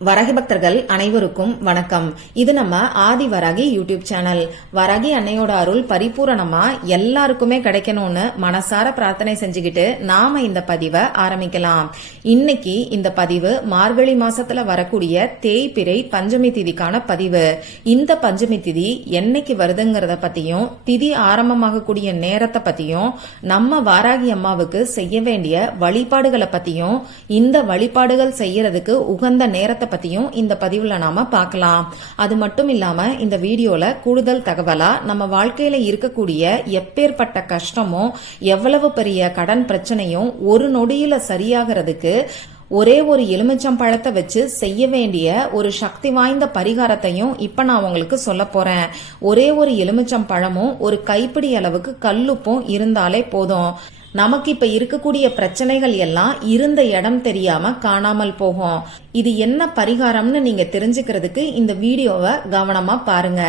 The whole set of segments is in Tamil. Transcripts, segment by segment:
வராகி பக்தர்கள் அனைவருக்கும் வணக்கம். இது நம்ம ஆதி வராகி யூடியூப் சேனல். வராகி அன்னையோட அருள் பரிபூரணமா எல்லாருக்குமே கிடைக்கணும்னு மனசார பிரார்த்தனை செஞ்சுக்கிட்டு நாம இந்த பதிவை ஆரம்பிக்கலாம். இன்னைக்கு இந்த பதிவு மார்கழி மாசத்துல வரக்கூடிய தேய்பிறை பஞ்சமி திதிக்கான பதிவு. இந்த பஞ்சமி திதி என்னைக்கு வருதுங்கிறத பத்தியும் திதி ஆரம்பமாகக்கூடிய நேரத்தை பத்தியும் நம்ம வாராகி அம்மாவுக்கு செய்ய வேண்டிய வழிபாடுகளை பத்தியும் இந்த வழிபாடுகள் செய்யறதுக்கு உகந்த நேரத்தை பத்தியும் இந்த பதிவுல நாம பார்க்கலாம். அது மட்டும் இல்லாம இந்த வீடியோல கூடுதல் தகவலா நம்ம வாழ்க்கையில இருக்கக்கூடிய எப்பேற்பட்ட கஷ்டமும் எவ்வளவு பெரிய கடன் பிரச்சனையும் ஒரு நொடியில சரியாகிறதுக்கு ஒரே ஒரு எலுமிச்சம் பழத்தை வச்சு செய்ய வேண்டிய ஒரு சக்தி வாய்ந்த பரிகாரத்தையும் இப்ப நான் உங்களுக்கு சொல்ல போறேன். ஒரே ஒரு எலுமிச்சம் பழமும் ஒரு கைப்பிடி அளவுக்கு கல்லுப்பும் இருந்தாலே போதும். நமக்கு இப்ப இருக்கக்கூடிய பிரச்சனைகள் எல்லாம் இருந்த இடம் தெரியாம காணாமல் போகும். இது என்ன பரிகாரம்னு நீங்க தெரிஞ்சுக்கிறதுக்கு இந்த வீடியோவை கவனமா பாருங்க.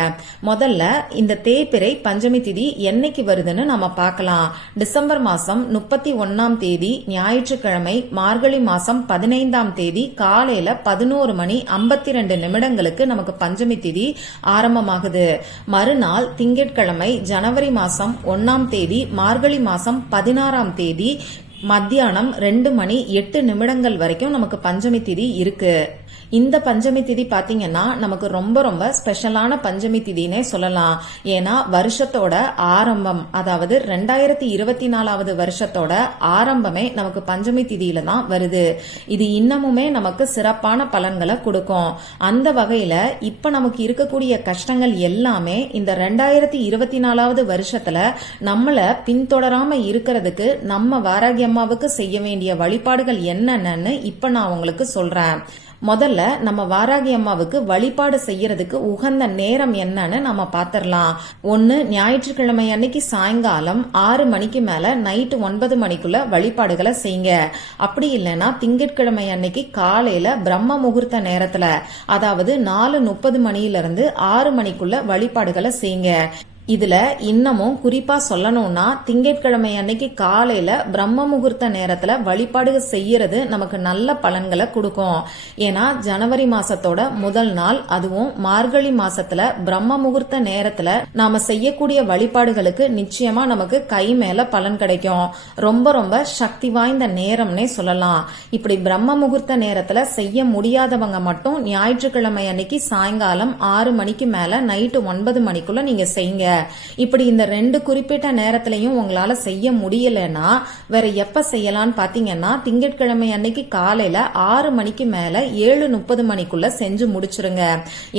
முதல்ல இந்த தேய்பிறை பஞ்சமி திதி என்னைக்கு வருதுன்னு நம்ம பார்க்கலாம். டிசம்பர் மாசம் 31ஆம் தேதி ஞாயிற்றுக்கிழமை மார்கழி மாசம் 15ஆம் தேதி காலையில 11:52 நமக்கு பஞ்சமி திதி ஆரம்பமாகுது. மறுநாள் திங்கட்கிழமை ஜனவரி மாசம் 1ஆம் தேதி மார்கழி மாசம் 16ஆம் தேதி மத்தியானம் 2:08 வரைக்கும் நமக்கு பஞ்சமி திதி இருக்கு. இந்த பஞ்சமி திதி பாத்தீங்கன்னா நமக்கு ரொம்ப ரொம்ப ஸ்பெஷலான பஞ்சமி திதினே சொல்லலாம். ஏன்னா வருஷத்தோட ஆரம்பம், அதாவது 2024வது வருஷத்தோட ஆரம்பமே நமக்கு பஞ்சமி திதியில தான் வருது. இது இன்னமுமே நமக்கு சிறப்பான பலன்களை கொடுக்கும். அந்த வகையில இப்ப நமக்கு இருக்கக்கூடிய கஷ்டங்கள் எல்லாமே இந்த 2024வது வருஷத்துல நம்மள பின்தொடராம இருக்கிறதுக்கு நம்ம வாராகி அம்மாவுக்கு செய்ய வேண்டிய வழிபாடுகள் என்னென்னு இப்ப நான் உங்களுக்கு சொல்றேன். முதல்ல நம்ம வாராகி அம்மாவுக்கு வழிபாடு செய்யறதுக்கு உகந்த நேரம் என்னன்னு நம்ம பாத்திரலாம். ஒன்னு ஞாயிற்றுக்கிழமை அன்னைக்கு சாயங்காலம் 6 மணிக்கு மேல நைட்டு 9 மணிக்குள்ள வழிபாடுகளை செய்யுங்க. அப்படி இல்லைன்னா திங்கட்கிழமை அன்னைக்கு காலையில பிரம்ம முகூர்த்த நேரத்துல, அதாவது 4:30 மணியிலிருந்து 6 மணிக்குள்ள வழிபாடுகளை செய்யுங்க. இதுல இன்னமும் குறிப்பா சொல்லணும்னா திங்கட்கிழமை அன்னைக்கு காலையில பிரம்ம முகூர்த்த நேரத்துல வழிபாடு செய்யறது நமக்கு நல்ல பலன்களை கொடுக்கும். ஏன்னா ஜனவரி மாசத்தோட முதல் நாள், அதுவும் மார்கழி மாசத்துல பிரம்ம முகூர்த்த நேரத்துல நாம செய்யக்கூடிய வழிபாடுகளுக்கு நிச்சயமா நமக்கு கை மேல பலன் கிடைக்கும். ரொம்ப ரொம்ப சக்தி வாய்ந்த நேரம்னே சொல்லலாம். இப்படி பிரம்ம முகூர்த்த நேரத்துல செய்ய முடியாதவங்க மட்டும் ஞாயிற்றுக்கிழமை அன்னைக்கு சாயங்காலம் 6 மணிக்கு மேல நைட்டு 9 மணிக்குள்ள நீங்க செய்யுங்க. இப்படி இந்த 2 குறிப்பிட்ட நேரத்திலையும் உங்களால செய்ய முடியலன்னா வேற எப்ப செய்யலாம்னு பாத்தீங்கன்னா திங்கட்கிழமை அன்னைக்கு காலையில 6 மணிக்கு மேல 7:30 மணிக்குள்ள செஞ்சு முடிச்சிருங்க.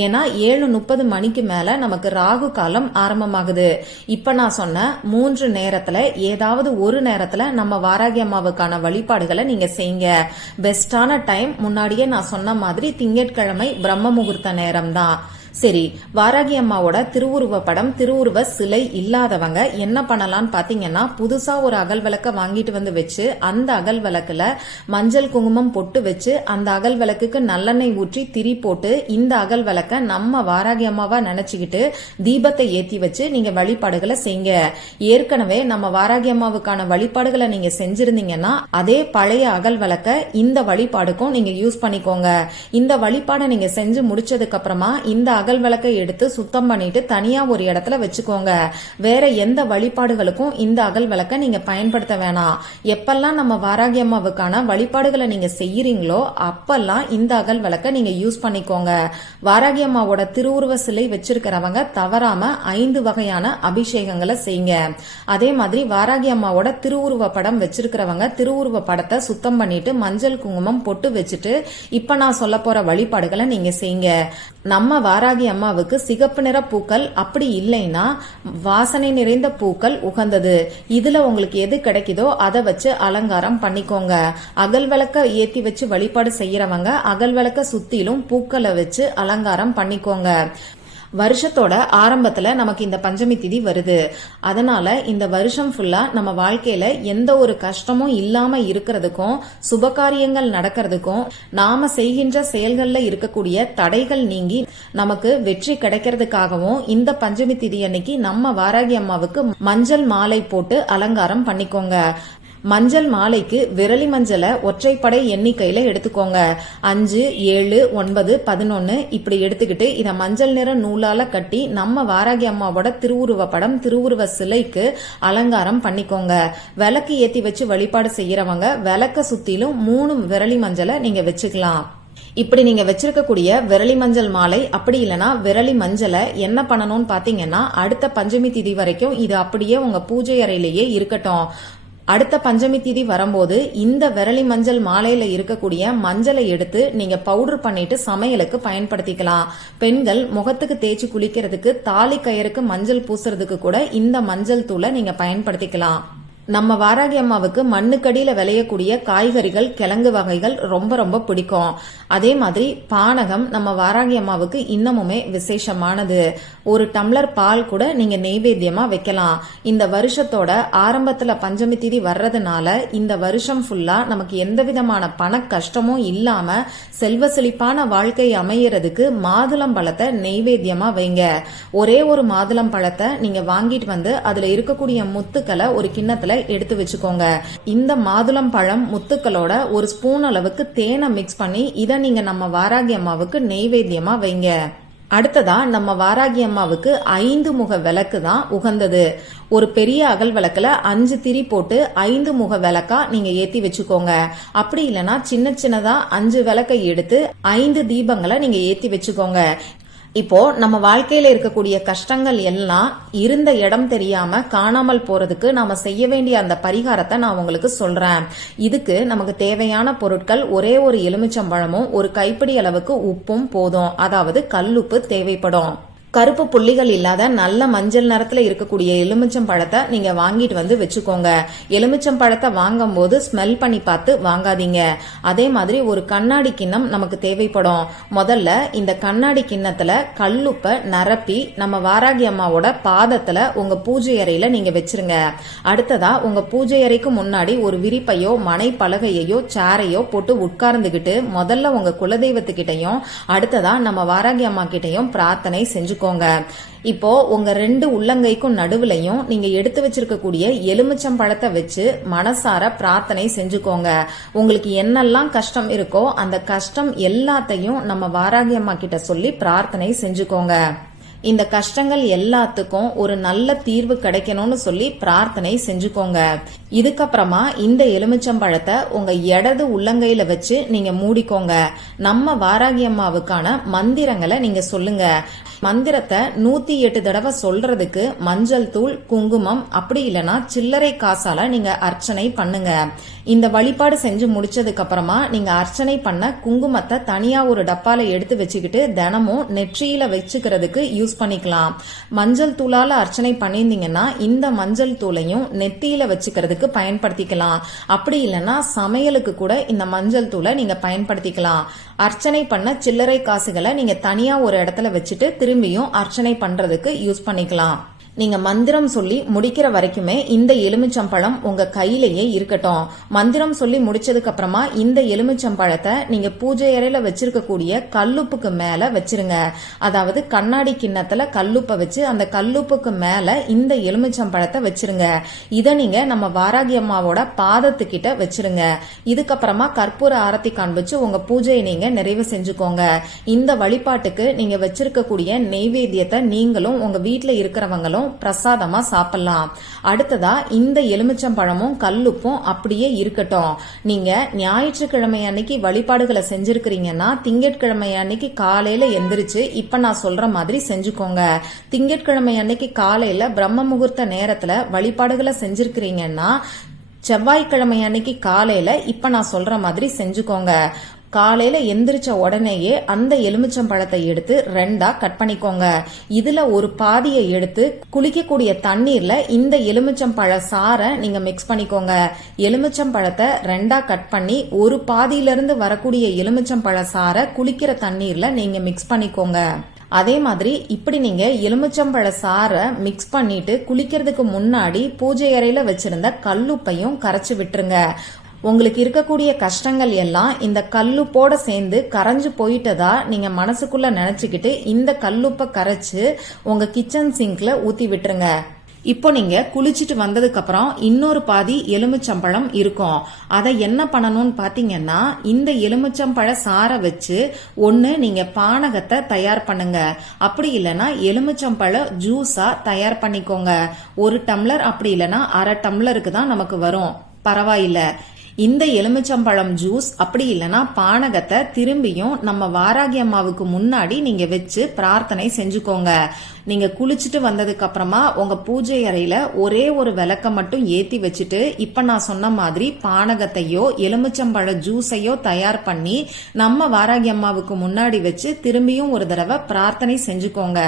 ஏன்னா 7:30 மணிக்கு மேல நமக்கு ராகு காலம் ஆரம்பமாகுது. இப்ப நான் சொன்ன 3 நேரத்துல ஏதாவது ஒரு நேரத்துல நம்ம வாராகி அம்மாவுக்கான வழிபாடுகளை நீங்க செய்யுங்க. பெஸ்டான டைம் முன்னாடியே நான் சொன்ன மாதிரி திங்கட்கிழமை பிரம்ம முகூர்த்த நேரம் தான். சரி, வாராகி அம்மாவோட திருவுருவ படம், திருவுருவ சிலை இல்லாதவங்க என்ன பண்ணலாம்னு பாத்தீங்கன்னா புதுசா ஒரு அகல் விளக்க வாங்கிட்டு வந்து வச்சு அந்த அகல் விளக்குல மஞ்சள் குங்குமம் பொட்டு வச்சு அந்த அகல் விளக்குக்கு நல்லெண்ணெய் ஊற்றி திரி போட்டு இந்த அகல் விளக்க நம்ம வாராகி அம்மாவா நினைச்சுக்கிட்டு தீபத்தை ஏத்தி வச்சு நீங்க வழிபாடுகளை செய்யுங்க. ஏற்கனவே நம்ம வாராகி அம்மாவுக்கான வழிபாடுகளை நீங்க செஞ்சிருந்தீங்கன்னா அதே பழைய அகல் விளக்க இந்த வழிபாடுக்கும் நீங்க யூஸ் பண்ணிக்கோங்க. இந்த வழிபாடை நீங்க செஞ்சு முடிச்சதுக்கு அப்புறமா இந்த அகல் விளக்கை எடுத்து சுத்தம் பண்ணிட்டு தனியா ஒரு இடத்துல வச்சுக்கோங்க. வேற எந்த வழிபாடுகளுக்கும் இந்த அகல் விளக்க நீங்க பயன்படுத்த வேணாம். எப்பெல்லாம் நம்ம வாராகி அம்மாவுக்கான வழிபாடுகளை நீங்க செய்யறீங்களோ அப்பெல்லாம் இந்த அகல் விளக்க நீங்க யூஸ் பண்ணிக்கோங்க. வாராகி அம்மாவோட திருவுருவ சிலை வச்சிருக்கிறவங்க தவறாம 5 வகையான அபிஷேகங்களை செய்யுங்க. அதே மாதிரி வாராகி அம்மாவோட திருவுருவ படம் வச்சிருக்கிறவங்க திருவுருவ படத்தை சுத்தம் பண்ணிட்டு மஞ்சள் குங்குமம் பொட்டு வச்சுட்டு இப்ப நான் சொல்ல போற வழிபாடுகளை நீங்க செய்யுங்க. நம்ம வாராகி அம்மாவுக்கு சிகப்பு நிற பூக்கள், அப்படி இல்லைன்னா வாசனை நிறைந்த பூக்கள் உகந்தது. இதுல உங்களுக்கு எது கிடைக்குதோ அதை வச்சு அலங்காரம் பண்ணிக்கோங்க. அகல் விளக்க ஏத்தி வச்சு வழிபாடு செய்யறவங்க அகல் விளக்க சுத்திலும் பூக்களை வச்சு அலங்காரம் பண்ணிக்கோங்க. வருஷத்தோட ஆரம்பத்துல நமக்கு இந்த பஞ்சமி திதி வருது. அதனால இந்த வருஷம் ஃபுல்லா நம்ம வாழ்க்கையில எந்த ஒரு கஷ்டமும் இல்லாம இருக்கிறதுக்கும் சுபகாரியங்கள் நடக்கிறதுக்கும் நாம செய்கின்ற செயல்கள்ல இருக்கக்கூடிய தடைகள் நீங்கி நமக்கு வெற்றி கிடைக்கிறதுக்காகவும் இந்த பஞ்சமி திதி அன்னைக்கு நம்ம வாராகி அம்மாவுக்கு மஞ்சள் மாலை போட்டு அலங்காரம் பண்ணிக்கோங்க. மஞ்சள் மாலைக்கு விரலி மஞ்சளை ஒற்றைப்படை எண்ணிக்கையில எடுத்துக்கோங்க. 5, 7, 9, 11 இப்படி எடுத்துக்கிட்டு இத மஞ்சள் நிற நூலால கட்டி நம்ம வாராகி அம்மாவோட திருவுருவ படம், திருவுருவ சிலைக்கு அலங்காரம் பண்ணிக்கோங்க. விளக்கு ஏத்தி வச்சு வழிபாடு செய்யறவங்க விளக்க சுத்திலும் 3 விரலி மஞ்சளை நீங்க வச்சுக்கலாம். இப்படி நீங்க வச்சிருக்கக்கூடிய விரலி மஞ்சள் மாலை அப்படி இல்லனா விரலி மஞ்சளை என்ன பண்ணணும்னு பாத்தீங்கன்னா, அடுத்த பஞ்சமி திதி வரைக்கும் இது அப்படியே உங்க பூஜை அறையிலேயே இருக்கட்டும். அடுத்த பஞ்சமி திதி வரும்போது இந்த விரலி மஞ்சள் மாலையில இருக்கக்கூடிய மஞ்சளை எடுத்து நீங்க பவுடர் பண்ணிட்டு சமையலுக்கு பயன்படுத்திக்கலாம். பெண்கள் முகத்துக்கு தேய்ச்சி குளிக்கிறதுக்கு, தாலி கயிறுக்கு மஞ்சள் பூசுறதுக்கு கூட இந்த மஞ்சள் தூளை நீங்க பயன்படுத்திக்கலாம். நம்ம வாராகி அம்மாவுக்கு மண்ணுக்கடியில விளையக்கூடிய காய்கறிகள், கிழங்கு வகைகள் ரொம்ப ரொம்ப பிடிக்கும். அதே மாதிரி பானகம் நம்ம வாராகி அம்மாவுக்கு இன்னமுமே விசேஷமானது. ஒரு டம்ளர் பால் கூட நீங்க நெய்வேத்தியமா வைக்கலாம். இந்த வருஷத்தோட ஆரம்பத்துல பஞ்சமி திதி வர்றதுனால இந்த வருஷம் ஃபுல்லா நமக்கு எந்த விதமான பண கஷ்டமும் இல்லாம செல்வ செழிப்பான வாழ்க்கை அமையறதுக்கு மாதுளம் பழத்தை நெய்வேத்தியமா வைங்க. ஒரே ஒரு மாதுளம் பழத்தை நீங்க வாங்கிட்டு வந்து அதுல இருக்கக்கூடிய முத்துக்களை ஒரு கிண்ணத்துல எடுத்து வச்சுக்கோங்க. இந்த மாதுளம் பழம் முத்துக்களோட ஒரு ஸ்பூன் அளவுக்கு தேனை மிக்ஸ் பண்ணி இத நீங்க நம்ம வாராகி அம்மாவுக்கு நெய்வேத்தியமா வைங்க. அடுத்ததா நம்ம வாராகி அம்மாவுக்கு 5 முக விளக்கு தான் உகந்தது. ஒரு பெரிய அகல் விளக்குல 5 திரி போட்டு 5 முக விளக்கா நீங்க ஏத்தி வச்சுக்கோங்க. அப்படி இல்லனா சின்ன சின்னதா 5 விளக்கை எடுத்து 5 தீபங்களை நீங்க ஏத்தி வச்சுக்கோங்க. இப்போ நம்ம வாழ்க்கையில இருக்கக்கூடிய கஷ்டங்கள் எல்லாம் இருந்த இடம் தெரியாம காணாமல் போறதுக்கு நாம செய்ய வேண்டிய அந்த பரிகாரத்தை நான் உங்களுக்கு சொல்றேன். இதுக்கு நமக்கு தேவையான பொருட்கள் ஒரே ஒரு எலுமிச்சம்பழமும் ஒரு கைப்பிடி அளவுக்கு உப்பும் போதும். அதாவது கல்லுப்பு தேவைப்படும். கருப்பு புள்ளிகள் இல்லாத நல்ல மஞ்சள் நிறத்துல இருக்கக்கூடிய எலுமிச்சம் பழத்தை நீங்க வாங்கிட்டு வந்து வச்சுக்கோங்க. எலுமிச்சம் பழத்தை வாங்கும் போது ஸ்மெல் பண்ணி பார்த்து வாங்காதீங்க. அதே மாதிரி ஒரு கண்ணாடி கிண்ணம் நமக்கு தேவைப்படும். முதல்ல இந்த கண்ணாடி கிண்ணத்துல கல்லுப்பை நிரப்பி நம்ம வாராகி அம்மாவோட பாதத்துல உங்க பூஜை அறையில நீங்க வச்சிருங்க. அடுத்ததா உங்க பூஜை அறைக்கு முன்னாடி ஒரு விரிப்பையோ மனை பலகையோ சேரையோ போட்டு உட்கார்ந்துகிட்டு முதல்ல உங்க குலதெய்வத்துக்கிட்டையும் அடுத்ததா நம்ம வாராகி அம்மா கிட்டையும் பிரார்த்தனை செஞ்சு. இப்போ உங்க 2 உள்ளங்கைக்கும் நடுவுலையும் நீங்க எடுத்து வச்சிருக்கக்கூடிய எலுமிச்சம் பழத்தை வச்சு மனசார பிரார்த்தனை செஞ்சுக்கோங்க. உங்களுக்கு என்னெல்லாம் கஷ்டம் இருக்கோ அந்த கஷ்டம் எல்லாத்தையும் நம்ம வாராகி அம்மா கிட்ட சொல்லி பிரார்த்தனை செஞ்சுக்கோங்க. இந்த கஷ்டங்கள் எல்லாத்துக்கும் ஒரு நல்ல தீர்வு கிடைக்கணும்னு சொல்லி பிரார்த்தனை செஞ்சுக்கோங்க. இதுக்கப்புறமா இந்த எலுமிச்சம்பழத்தை உங்க இடது உள்ளங்கையில வச்சு நீங்க மூடிக்கோங்க. நம்ம வாராகி அம்மாவுக்கான மந்திரங்களை நீங்க சொல்லுங்க. மந்திரத்தை 108 தடவை சொல்றதுக்கு மஞ்சள் தூள், குங்குமம் அப்படி இல்லனா சில்லறை காசால நீங்க அர்ச்சனை பண்ணுங்க. இந்த வழிபாடு செஞ்சு முடிச்சதுக்கு அப்புறமா நீங்க அர்ச்சனை பண்ண குங்குமத்தை தனியா ஒரு டப்பால எடுத்து வச்சுக்கிட்டு தினமும் நெற்றியில வச்சுக்கிறதுக்கு யூஸ் பண்ணிக்கலாம். மஞ்சள் தூளால அர்ச்சனை பண்ணிருந்தீங்கன்னா இந்த மஞ்சள் தூளையும் நெத்தியில வச்சுக்கிறதுக்கு பயன்படுத்திக்கலாம். அப்படி இல்லைன்னா சமையலுக்கு கூட இந்த மஞ்சள் தூளை நீங்க பயன்படுத்திக்கலாம். அர்ச்சனை பண்ண சில்லறை காசுகளை நீங்க தனியா ஒரு இடத்துல வச்சுட்டு திரும்பியும் அர்ச்சனை பண்றதுக்கு யூஸ் பண்ணிக்கலாம். நீங்க மந்திரம் சொல்லி முடிக்கிற வரைக்குமே இந்த எலுமிச்சம்பழம் உங்க கையிலேயே இருக்கட்டும். மந்திரம் சொல்லி முடிச்சதுக்கு அப்புறமா இந்த எலுமிச்சம்பழத்தை நீங்க பூஜை அறையில வச்சிருக்கக்கூடிய கல்லுப்புக்கு மேல வச்சிருங்க. அதாவது கண்ணாடி கிண்ணத்துல கல்லுப்பை வச்சு அந்த கல்லுப்புக்கு மேல இந்த எலுமிச்சம்பழத்தை வச்சிருங்க. இத நீங்க நம்ம வாராகி அம்மாவோட பாதத்துக்கிட்ட வச்சிருங்க. இதுக்கப்புறமா கற்பூர ஆரத்தி காண்பிச்சு உங்க பூஜையை நீங்க நிறைவு செஞ்சுக்கோங்க. இந்த வழிபாட்டுக்கு நீங்க வச்சிருக்கக்கூடிய நெய்வேத்தியத்தை நீங்களும் உங்க வீட்டுல இருக்கிறவங்களும் பிரசாதமா சாப்பிடலாம். அடுத்ததா இந்த எலுமிச்சம்பழமும் கல்லுப்பும் அப்படியே இருக்கட்டும். நீங்க ஞாயிற்றுக்கிழமை அன்னைக்கு வழிபாடுகளை செஞ்சிருக்கிறீங்கன்னா திங்கட்கிழமை அன்னைக்கு காலையில எந்திரிச்சு இப்ப நான் சொல்ற மாதிரி செஞ்சுக்கோங்க. திங்கட்கிழமை அன்னைக்கு காலையில பிரம்ம முகூர்த்த நேரத்துல வழிபாடுகளை செஞ்சிருக்கிறீங்கன்னா செவ்வாய்க்கிழமை அன்னைக்கு காலையில இப்ப நான் சொல்ற மாதிரி செஞ்சுக்கோங்க. காலையில எந்திரிச்ச உடனேயே அந்த எலுமிச்சம்பழத்தை எடுத்து 2ஆ கட் பண்ணிக்கோங்க. இதுல ஒரு பாதியை எடுத்து குளிக்கக்கூடிய தண்ணீர்ல இந்த எலுமிச்சம்பழ சாரை நீங்க மிக்ஸ் பண்ணிக்கோங்க. எலுமிச்சம்பழத்தை 2ஆ கட் பண்ணி ஒரு பாதியிலிருந்து வரக்கூடிய எலுமிச்சம்பழ சாரை குளிக்கிற தண்ணீர்ல நீங்க மிக்ஸ் பண்ணிக்கோங்க. அதே மாதிரி இப்படி நீங்க எலுமிச்சம்பழ சாரை மிக்ஸ் பண்ணிட்டு குளிக்கிறதுக்கு முன்னாடி பூஜை அறையில வச்சிருந்த கல்லுப்பையும் கரைச்சு விட்டுருங்க. உங்களுக்கு இருக்கக்கூடிய கஷ்டங்கள் எல்லாம் இந்த கல்லுப்போட சேர்ந்து கரைஞ்சு போயிட்டதா நீங்க மனசுக்குள்ள நினைச்சுக்கிட்டு இந்த கல்லுப்பை கரைச்சு உங்க கிச்சன் சிங்க்ல ஊத்தி விட்டுருங்க. இப்போ நீங்க குளிச்சுட்டு வந்ததுக்கு அப்புறம் இன்னொரு பாதி எலுமிச்சம்பழம் இருக்கும். அதை என்ன பண்ணணும்னு பாத்தீங்கன்னா, இந்த எலுமிச்சம்பழ சாரை வச்சு ஒண்ணு நீங்க பானகத்தை தயார் பண்ணுங்க. அப்படி இல்லைன்னா எலுமிச்சம்பழ ஜூஸா தயார் பண்ணிக்கோங்க. 1 டம்ளர் அப்படி இல்லைன்னா அரை டம்ளருக்கு தான் நமக்கு வரும். பரவாயில்ல. இந்த எலுமிச்சம்பழம் ஜூஸ் அப்படி இல்லைன்னா பானகத்தை திரும்பியும் நம்ம வாராகி அம்மாவுக்கு முன்னாடி நீங்க வச்சு பிரார்த்தனை செஞ்சுக்கோங்க. நீங்க குளிச்சுட்டு வந்ததுக்கு அப்புறமா உங்க பூஜை அறையில ஒரே ஒரு விளக்க மட்டும் ஏத்தி வச்சுட்டு இப்ப நான் சொன்ன மாதிரி பானகத்தையோ எலுமிச்சம்பழ ஜூஸையோ தயார் பண்ணி நம்ம வாராகி அம்மாவுக்கு முன்னாடி வச்சு திரும்பியும் ஒரு தடவை பிரார்த்தனை செஞ்சுக்கோங்க.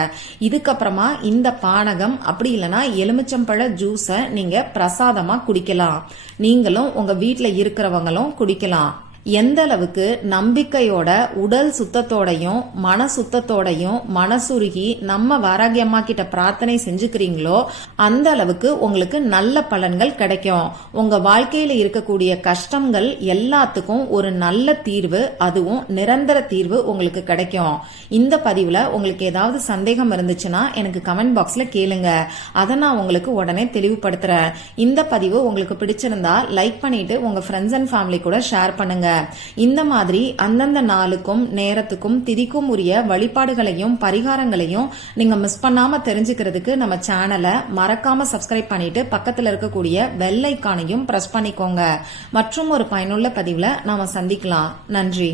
இதுக்கப்புறமா இந்த பானகம் அப்படி இல்லைன்னா எலுமிச்சம்பழ ஜூஸை நீங்க பிரசாதமா குடிக்கலாம். நீங்களும் உங்க வீட்டுல இருக்கிறவங்களும் குடிக்கலாம். எந்த அளவுக்கு நம்பிக்கையோட உடல் சுத்தத்தோடையும் மன சுத்தத்தோடையும் மனசுருகி நம்ம வாராகி அம்மா கிட்ட பிரார்த்தனை செஞ்சுக்கிறீங்களோ அந்த அளவுக்கு உங்களுக்கு நல்ல பலன்கள் கிடைக்கும். உங்க வாழ்க்கையில இருக்கக்கூடிய கஷ்டங்கள் எல்லாத்துக்கும் ஒரு நல்ல தீர்வு, அதுவும் நிரந்தர தீர்வு உங்களுக்கு கிடைக்கும். இந்த பதிவுல உங்களுக்கு ஏதாவது சந்தேகம் இருந்துச்சுன்னா எனக்கு கமெண்ட் பாக்ஸ்ல கேளுங்க. அதை நான் உங்களுக்கு உடனே தெளிவுபடுத்துறேன். இந்த பதிவு உங்களுக்கு பிடிச்சிருந்தா லைக் பண்ணிட்டு உங்க ஃப்ரெண்ட்ஸ் அண்ட் ஃபேமிலி கூட ஷேர் பண்ணுங்க. இந்த மாதிரி அந்தந்த நாளுக்கும் நேரத்துக்கும் திதிக்கும் உரிய வழிபாடுகளையும் பரிகாரங்களையும் நீங்க மிஸ் பண்ணாம தெரிஞ்சுக்கிறதுக்கு நம்ம சேனலை மறக்காம சப்ஸ்கிரைப் பண்ணிட்டு பக்கத்துல இருக்கக்கூடிய பெல் ஐகானையும் பிரஸ் பண்ணிக்கோங்க. மற்றும் ஒரு பயனுள்ள பதிவுல நாம சந்திக்கலாம். நன்றி.